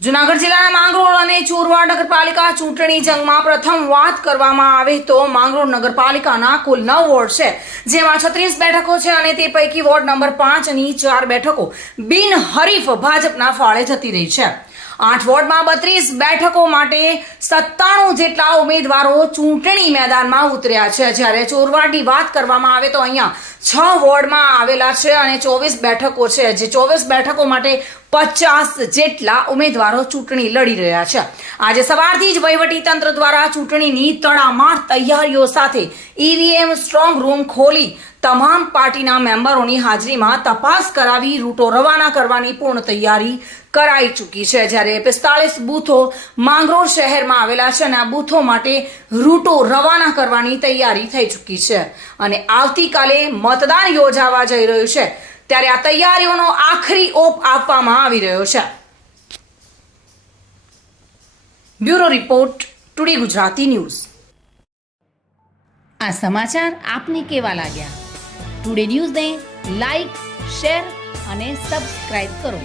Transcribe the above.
જૂનાગઢ જિલ્લાના માંગરોળ અને ચોરવાડ નગરપાલિકા ચૂંટણી જંગમાં પ્રથમ વાત કરવામાં આવે તો માંગરોળ નગરપાલિકાના કુલ 9 વોર્ડ છે, જેમાં 36 બેઠકો છે અને તે પૈકી વોર્ડ નંબર 5ની 4 બેઠકો બિનહરીફ ભાજપના ફાળે જતી રહી છે। 8 વોર્ડમાં 32 બેઠકો માટે 97 જેટલા ઉમેદવારો ચૂંટણી મેદાનમાં ઉતર્યા છે, જ્યારે ચોરવાડની વાત કરવામાં આવે તો અહીંયા 6 વોર્ડમાં આવેલા છે અને 24 બેઠકો છે, જે 24 બેઠકો માટે 50 જેટલા ઉમેદવારો ચૂંટણી લડી રહ્યા છે। આજે સવારથી જ વહીવટી તંત્ર દ્વારા ચૂંટણીની તડામાર તૈયારીઓ સાથે ઈવીએમ સ્ટ્રોંગ રૂમ ખોલી તમામ પાર્ટીના મેમ્બરોની હાજરીમાં તપાસ કરાવી રૂટો રવાના કરવાની પૂર્ણ તૈયારી કરાઈ ચૂકી છે, જ્યારે 45 બૂથો માંગરોળ શહેરમાં આવેલા છે અને આ બૂથો માટે રૂટો રવાના કરવાની તૈયારી થઈ ચૂકી છે અને આવતીકાલે મતદાન યોજાવા જઈ રહ્યું છે, ત્યારે આ તૈયારીઓનો આખરી ઓપ આપવામાં આવી રહ્યો છે। Bureau report, today Gujarati news. આ સમાચાર આપને કેવા લાગ્યા? ટુડે ન્યૂઝને લાઈક, શેર અને સબસ્ક્રાઇબ કરો।